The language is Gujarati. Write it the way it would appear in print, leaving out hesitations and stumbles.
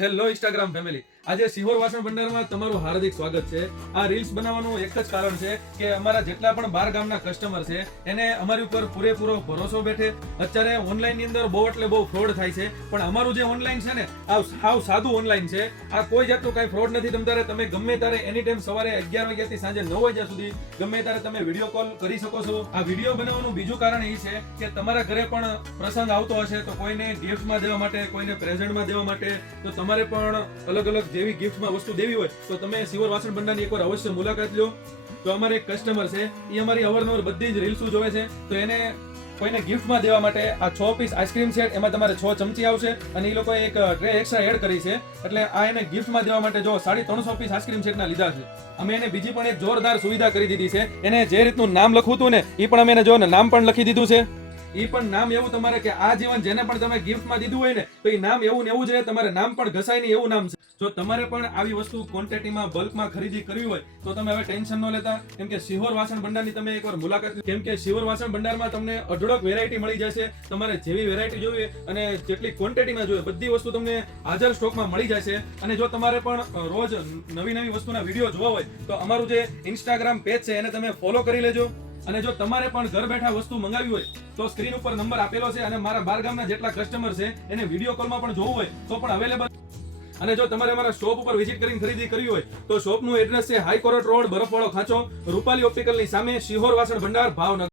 હેલો ઇન્સ્ટાગ્રામ ફેમિલી, આજે સિહોર વાસણ ભંડારમાં તમારું હાર્દિક સ્વાગત છે. આ રીલ્સ બનાવવાનું એક જ કારણ છે કે અમારા જેટલા પણ બહાર ગામના કસ્ટમર છે એને અમારી ઉપર પૂરેપૂરો ભરોસો બેઠે. અત્યારે ઓનલાઈનની અંદર બહુ એટલે બહુ ફ્રોડ થાય છે, પણ અમારું જે ઓનલાઈન છે ને સાવ સાદું ઓનલાઈન છે. આ કોઈ જાતનું કાંઈ ફ્રોડ નથી. તમે ગમે ત્યારે એની ટાઈમ સવારે 11 વાગ્યાથી સાંજે 9 વાગ્યા સુધી ગમે ત્યારે તમે વિડીયો કોલ કરી શકો છો. આ વિડીયો બનાવવાનું બીજું કારણ એ છે કે તમારા ઘરે પણ પ્રસંગ આવતો હશે તો કોઈને ગિફ્ટમાં દેવા માટે, કોઈને પ્રેઝન્ટમાં દેવા માટે, તો તમારે પણ અલગ અલગ જેવી ગિફ્ટમાં વસ્તુ દેવી હોય તો તમે સિહોર વાસણ ભંડારની એકવાર અવશ્ય મુલાકાત લો. તો અમારે એક કસ્ટમર છે, એ અમારી અવારનવાર બધી જ રીલ્સો જોવે છે, તો એને કોઈને ગિફ્ટમાં દેવા માટે આ 6 પીસ આઈસ્ક્રીમ સેટ, એમાં તમારે 6 ચમચી આવશે અને એ લોકોએ એક ટ્રે એક્સ્ટ્રા એડ કરી છે. એટલે આ એને ગિફ્ટમાં દેવા માટે જો 350 પીસ આઈસ્ક્રીમ સેટના લીધા છે. અમે એને બીજી પણ એક જોરદાર સુવિધા કરી દીધી છે. એને જે રીતનું નામ લખવું હતું ને એ પણ અમે એને જો ને નામ પણ લખી દીધું છે. એ પણ નામ એવું તમારે કે આ જીવન જેને પણ તમે ગિફ્ટમાં દીધું હોય ને તો એ નામ એવું ને એવું જ રહે. તમારે નામ પણ ઘસાય નહીં એવું નામ છે. જો તમારે પણ આવી વસ્તુ ક્વોન્ટિટીમાં બલ્કમાં ખરીદી કરવી હોય તો તમે હવે ટેન્શન ન લેતા, કેમ કે સિહોર વાસણ ભંડારની તમે એકવાર મુલાકાત લો. કેમ કે સિહોર વાસણ ભંડારમાં તમને અઢળક વેરાયટી મળી જશે. તમારે જેવી વેરાયટી જોઈએ અને જેટલી ક્વોન્ટિટીમાં જોઈએ બધી વસ્તુ તમને હાજર સ્ટોકમાં મળી જશે. અને જો તમારે પણ રોજ નવી વસ્તુના વિડીયો જોવા હોય તો અમારું જે ઇન્સ્ટાગ્રામ પેજ છે એને તમે ફોલો કરી લેજો. અને જો તમારે પણ ઘર બેઠા વસ્તુ મંગાવી હોય તો સ્ક્રીન ઉપર નંબર આપેલો છે અને મારા બાર ગામના જેટલા કસ્ટમર છે એને વિડીયો કોલમાં પણ જોવું હોય તો પણ અવેલેબલ. અને જો તમારે અમારા શોપ ઉપર વિઝિટ કરીને ખરીદી કરવી હોય તો શોપનું એડ્રેસ છે હાઈકોર્ટ રોડ, બરફવાળો ખાંચો, રૂપાલી ઓપ્ટિકલની સામે, સિહોર વાસણ ભંડાર, ભાવનગર.